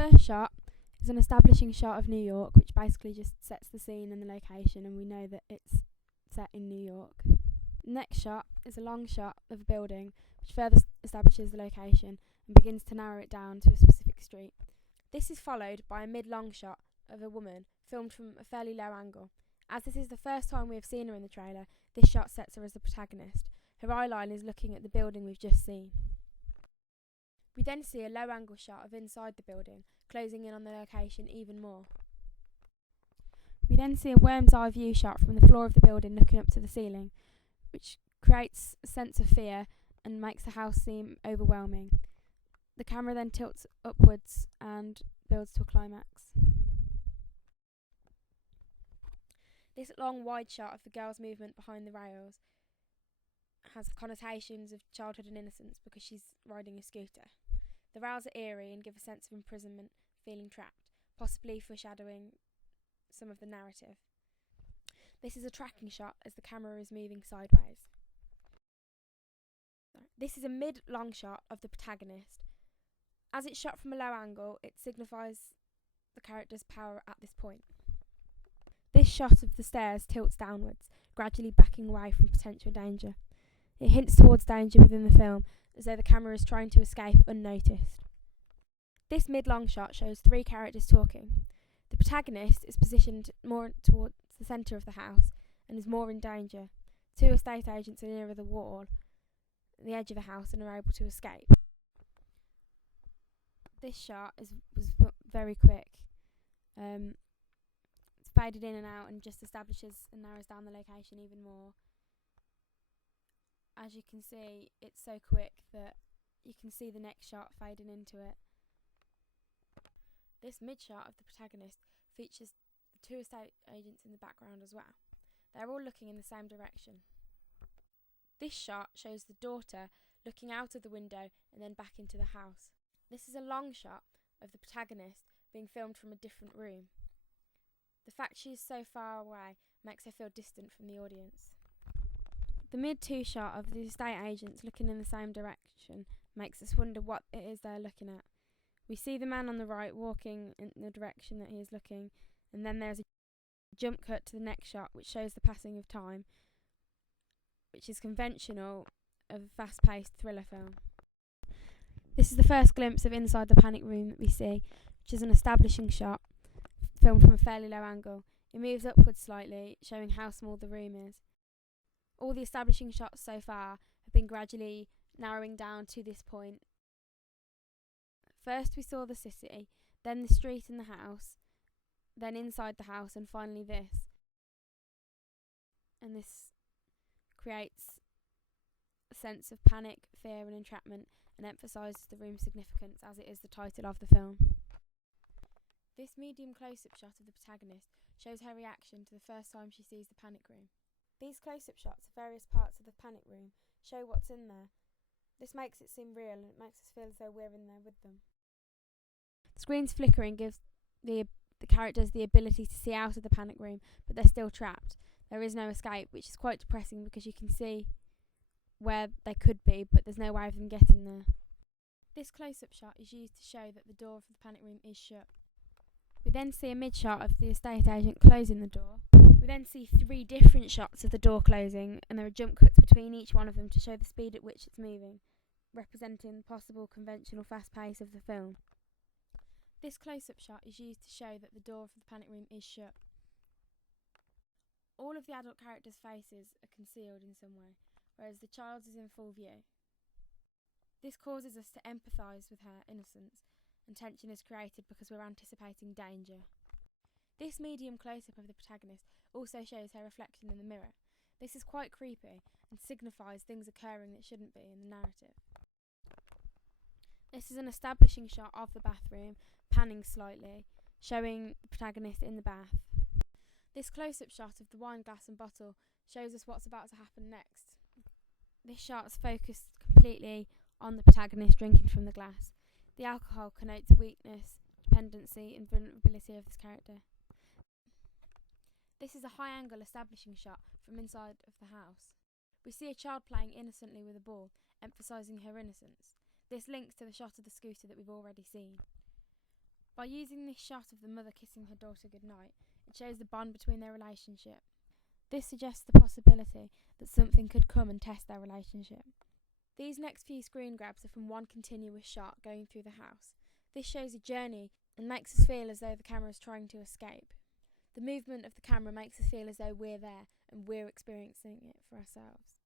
first shot is an establishing shot of New York, which basically just sets the scene and the location, and we know that it's set in New York. The next shot is a long shot of a building, which further establishes the location and begins to narrow it down to a specific street. This is followed by a mid-long shot of a woman filmed from a fairly low angle. As this is the first time we have seen her in the trailer, this shot sets her as the protagonist. Her eye line is looking at the building we've just seen. We then see a low angle shot of inside the building, closing in on the location even more. We then see a worm's eye view shot from the floor of the building looking up to the ceiling, which creates a sense of fear and makes the house seem overwhelming. The camera then tilts upwards and builds to a climax. This long wide shot of the girl's movement behind the rails has connotations of childhood and innocence because she's riding a scooter. The rails are eerie and give a sense of imprisonment, feeling trapped, possibly foreshadowing some of the narrative. This is a tracking shot as the camera is moving sideways. This is a mid-long shot of the protagonist. As it's shot from a low angle, it signifies the character's power at this point. This shot of the stairs tilts downwards, gradually backing away from potential danger. It hints towards danger within the film, as though the camera is trying to escape unnoticed. This mid-long shot shows three characters talking. The protagonist is positioned more towards the centre of the house and is more in danger. Two estate agents are nearer the wall, the edge of the house, and are able to escape. This shot was very quick. It's faded in and out and just establishes and narrows down the location even more. As you can see, it's so quick that you can see the next shot fading into it. This mid-shot of the protagonist features the two estate agents in the background as well. They're all looking in the same direction. This shot shows the daughter looking out of the window and then back into the house. This is a long shot of the protagonist being filmed from a different room. The fact she is so far away makes her feel distant from the audience. The mid-2 shot of the estate agents looking in the same direction makes us wonder what it is they're looking at. We see the man on the right walking in the direction that he is looking, and then there's a jump cut to the next shot which shows the passing of time, which is conventional of a fast-paced thriller film. This is the first glimpse of inside the panic room that we see, which is an establishing shot filmed from a fairly low angle. It moves upwards slightly, showing how small the room is. All the establishing shots so far have been gradually narrowing down to this point. First we saw the city, then the street and the house, then inside the house, and finally this. And this creates a sense of panic, fear and entrapment, and emphasises the room's significance as it is the title of the film. This medium close-up shot of the protagonist shows her reaction to the first time she sees the panic room. These close-up shots of various parts of the panic room show what's in there. This makes it seem real and it makes us feel as though we're in there with them. The screen's flickering gives the characters the ability to see out of the panic room, but they're still trapped. There is no escape, which is quite depressing because you can see where they could be, but there's no way of them getting there. This close-up shot is used to show that the door of the panic room is shut. We then see a mid-shot of the estate agent closing the door. We then see 3 different shots of the door closing, and there are jump cuts between each one of them to show the speed at which it's moving, representing the possible conventional fast pace of the film. This close-up shot is used to show that the door of the panic room is shut. All of the adult characters' faces are concealed in some way, whereas the child's is in full view. This causes us to empathise with her innocence, and tension is created because we're anticipating danger. This medium close-up of the protagonist also shows her reflection in the mirror. This is quite creepy and signifies things occurring that shouldn't be in the narrative. This is an establishing shot of the bathroom, panning slightly, showing the protagonist in the bath. This close-up shot of the wine glass and bottle shows us what's about to happen next. This shot is focused completely on the protagonist drinking from the glass. The alcohol connotes weakness, dependency and vulnerability of this character. This is a high-angle establishing shot from inside of the house. We see a child playing innocently with a ball, emphasising her innocence. This links to the shot of the scooter that we've already seen. By using this shot of the mother kissing her daughter goodnight, it shows the bond between their relationship. This suggests the possibility that something could come and test their relationship. These next few screen grabs are from one continuous shot going through the house. This shows a journey and makes us feel as though the camera is trying to escape. The movement of the camera makes us feel as though we're there and we're experiencing it for ourselves.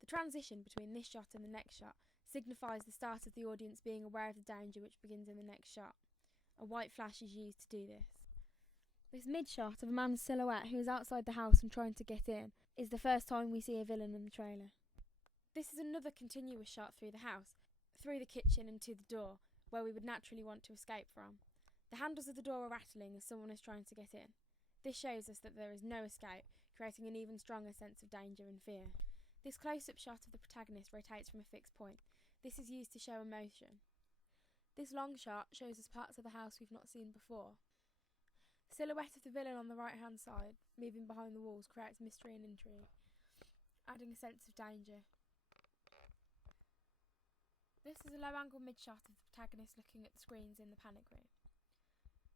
The transition between this shot and the next shot signifies the start of the audience being aware of the danger which begins in the next shot. A white flash is used to do this. This mid-shot of a man's silhouette who is outside the house and trying to get in is the first time we see a villain in the trailer. This is another continuous shot through the house, through the kitchen and to the door, where we would naturally want to escape from. The handles of the door are rattling as someone is trying to get in. This shows us that there is no escape, creating an even stronger sense of danger and fear. This close-up shot of the protagonist rotates from a fixed point. This is used to show emotion. This long shot shows us parts of the house we've not seen before. The silhouette of the villain on the right-hand side, moving behind the walls, creates mystery and intrigue, adding a sense of danger. This is a low-angle mid-shot of the protagonist looking at the screens in the panic room.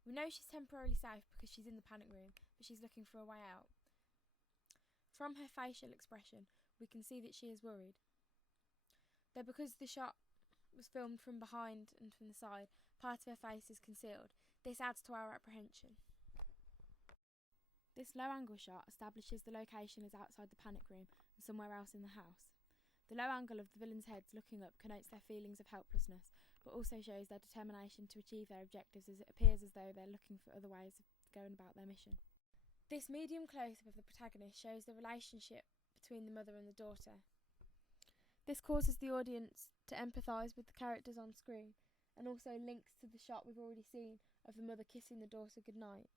We know she's temporarily safe because she's in the panic room, but she's looking for a way out. From her facial expression, we can see that she is worried. Though because the shot was filmed from behind and from the side, part of her face is concealed. This adds to our apprehension. This low-angle shot establishes the location as outside the panic room and somewhere else in the house. The low angle of the villains' heads looking up connotes their feelings of helplessness, but also shows their determination to achieve their objectives, as it appears as though they're looking for other ways of going about their mission. This medium close-up of the protagonist shows the relationship between the mother and the daughter. This causes the audience to empathise with the characters on screen, and also links to the shot we've already seen of the mother kissing the daughter goodnight.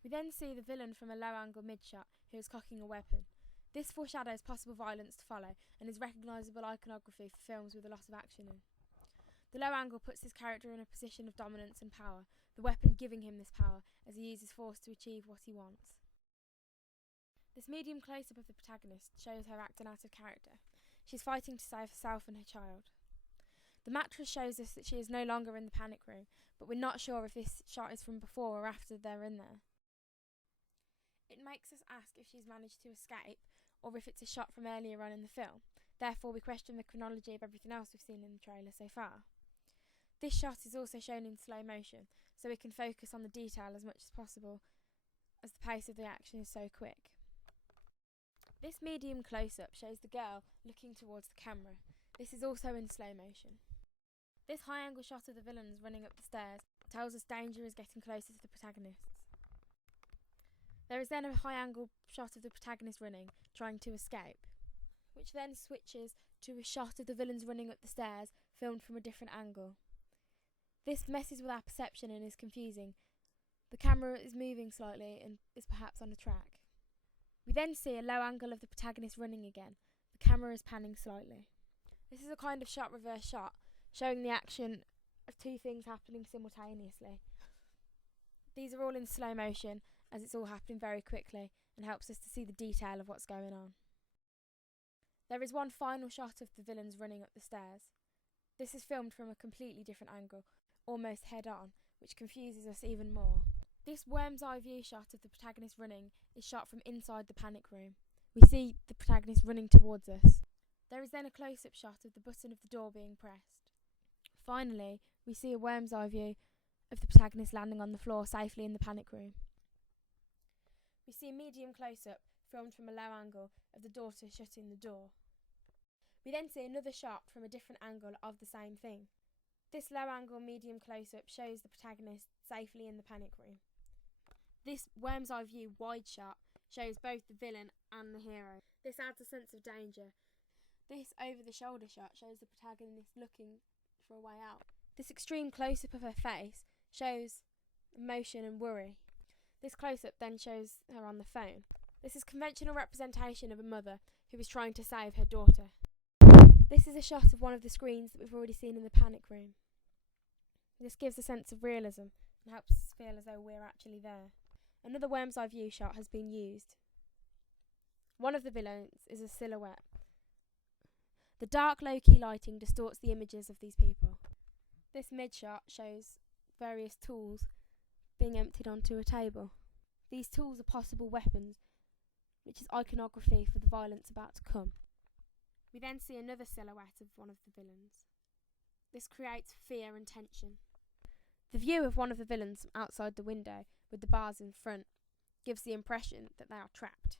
We then see the villain from a low-angle mid-shot who is cocking a weapon. This foreshadows possible violence to follow and is recognisable iconography for films with a lot of action in. The low angle puts his character in a position of dominance and power, the weapon giving him this power as he uses force to achieve what he wants. This medium close-up of the protagonist shows her acting out of character. She's fighting to save herself and her child. The mattress shows us that she is no longer in the panic room, but we're not sure if this shot is from before or after they're in there. It makes us ask if she's managed to escape, or if it's a shot from earlier on in the film. Therefore, we question the chronology of everything else we've seen in the trailer so far. This shot is also shown in slow motion, so we can focus on the detail as much as possible, as the pace of the action is so quick. This medium close-up shows the girl looking towards the camera. This is also in slow motion. This high-angle shot of the villains running up the stairs tells us danger is getting closer to the protagonists. There is then a high-angle shot of the protagonist running, trying to escape, which then switches to a shot of the villains running up the stairs, filmed from a different angle. This messes with our perception and is confusing. The camera is moving slightly and is perhaps on a track. We then see a low angle of the protagonist running again. The camera is panning slightly. This is a kind of shot reverse shot, showing the action of two things happening simultaneously. These are all in slow motion, as it's all happening very quickly and helps us to see the detail of what's going on. There is one final shot of the villains running up the stairs. This is filmed from a completely different angle, almost head on, which confuses us even more. This worm's eye view shot of the protagonist running is shot from inside the panic room. We see the protagonist running towards us. There is then a close-up shot of the button of the door being pressed. Finally, we see a worm's eye view of the protagonist landing on the floor safely in the panic room. We see a medium close-up filmed from a low angle of the daughter shutting the door. We then see another shot from a different angle of the same thing. This low angle medium close-up shows the protagonist safely in the panic room. This worm's eye view wide shot shows both the villain and the hero. This adds a sense of danger. This over-the-shoulder shot shows the protagonist looking for a way out. This extreme close-up of her face shows emotion and worry. This close-up then shows her on the phone. This is conventional representation of a mother who is trying to save her daughter. This is a shot of one of the screens that we've already seen in the panic room. This gives a sense of realism and helps us feel as though we're actually there. Another worm's eye view shot has been used. One of the villains is a silhouette. The dark low-key lighting distorts the images of these people. This mid shot shows various tools being emptied onto a table. These tools are possible weapons, which is iconography for the violence about to come. We then see another silhouette of one of the villains. This creates fear and tension. The view of one of the villains from outside the window, with the bars in front, gives the impression that they are trapped.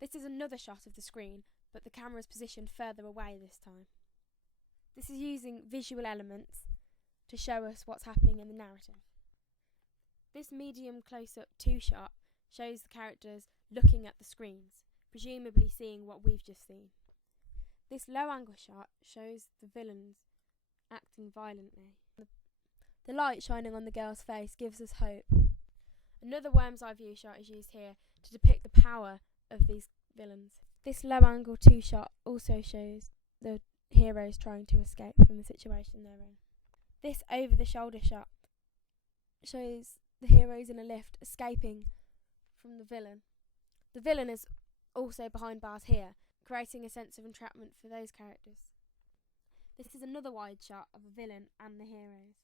This is another shot of the screen, but the camera is positioned further away this time. This is using visual elements to show us what's happening in the narrative. This medium close-up 2 shot shows the characters looking at the screens, presumably seeing what we've just seen. This low-angle shot shows the villains acting violently. The light shining on the girl's face gives us hope. Another worm's eye view shot is used here to depict the power of these villains. This low-angle 2 shot also shows the heroes trying to escape from the situation they're in. This over-the-shoulder shot shows the heroes in a lift escaping from the villain. The villain is also behind bars here, creating a sense of entrapment for those characters. This is another wide shot of the villain and the heroes.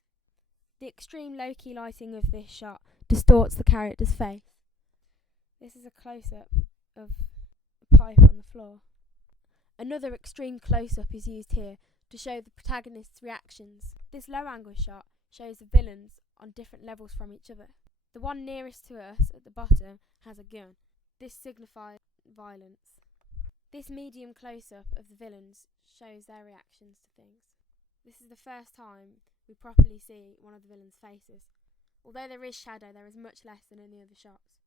The extreme low-key lighting of this shot distorts the character's face. This is a close-up of a pipe on the floor. Another extreme close-up is used here to show the protagonist's reactions. This low-angle shot shows the villains on different levels from each other. The one nearest to us at the bottom has a gun. This signifies violence. This medium close-up of the villains shows their reactions to things. This is the first time we properly see one of the villains' faces. Although there is shadow, there is much less than in the other shots.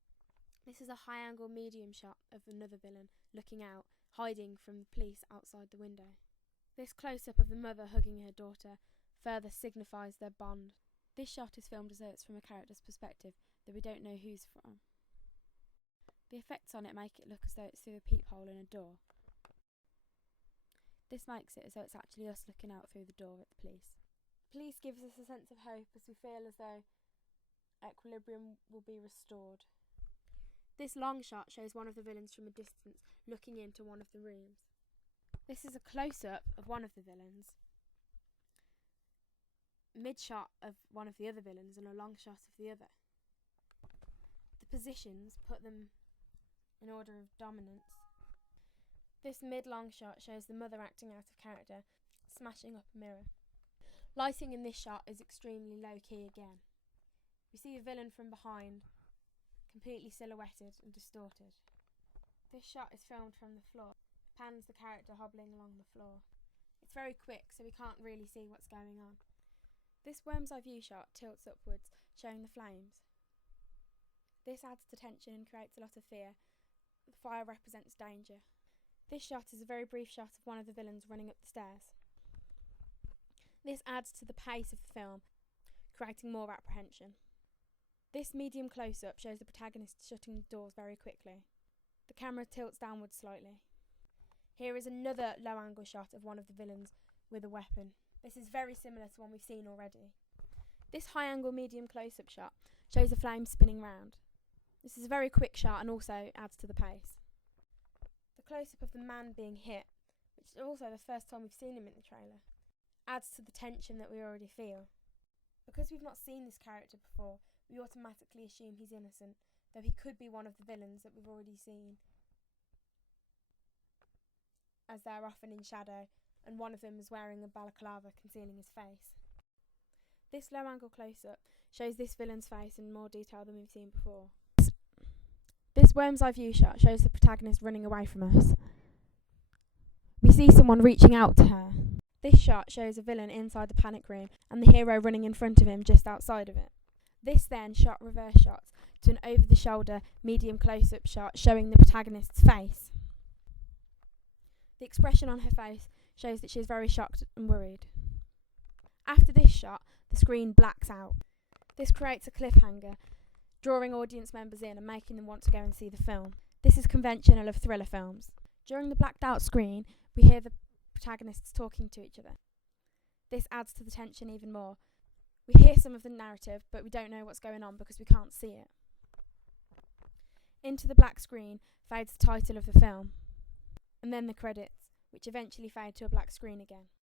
This is a high-angle medium shot of another villain looking out, hiding from the police outside the window. This close-up of the mother hugging her daughter further signifies their bond. This shot is filmed as though it's from a character's perspective, though we don't know who's from. The effects on it make it look as though it's through a peephole in a door. This makes it as though it's actually us looking out through the door at the police. Police gives us a sense of hope as we feel as though equilibrium will be restored. This long shot shows one of the villains from a distance looking into one of the rooms. This is a close-up of one of the villains, mid-shot of one of the other villains and a long shot of the other. The positions put them in order of dominance. This mid-long shot shows the mother acting out of character, smashing up a mirror. Lighting in this shot is extremely low-key again. We see the villain from behind, completely silhouetted and distorted. This shot is filmed from the floor, pans the character hobbling along the floor. It's very quick, so we can't really see what's going on. This worm's eye view shot tilts upwards, showing the flames. This adds to tension and creates a lot of fear. The fire represents danger. This shot is a very brief shot of one of the villains running up the stairs. This adds to the pace of the film, creating more apprehension. This medium close-up shows the protagonist shutting the doors very quickly. The camera tilts downwards slightly. Here is another low-angle shot of one of the villains with a weapon. This is very similar to one we've seen already. This high-angle medium close-up shot shows the flames spinning round. This is a very quick shot and also adds to the pace. The close-up of the man being hit, which is also the first time we've seen him in the trailer, adds to the tension that we already feel. Because we've not seen this character before, we automatically assume he's innocent, though he could be one of the villains that we've already seen, as they're often in shadow, and one of them is wearing a balaclava concealing his face. This low-angle close-up shows this villain's face in more detail than we've seen before. This worm's eye view shot shows the protagonist running away from us. We see someone reaching out to her. This shot shows a villain inside the panic room and the hero running in front of him just outside of it. This then shot reverse shots to an over-the-shoulder medium close-up shot showing the protagonist's face. The expression on her face shows that she is very shocked and worried. After this shot, the screen blacks out. This creates a cliffhanger, drawing audience members in and making them want to go and see the film. This is conventional of thriller films. During the blacked out screen, we hear the protagonists talking to each other. This adds to the tension even more. We hear some of the narrative, but we don't know what's going on because we can't see it. Into the black screen fades the title of the film, and then the credits, which eventually fade to a black screen again.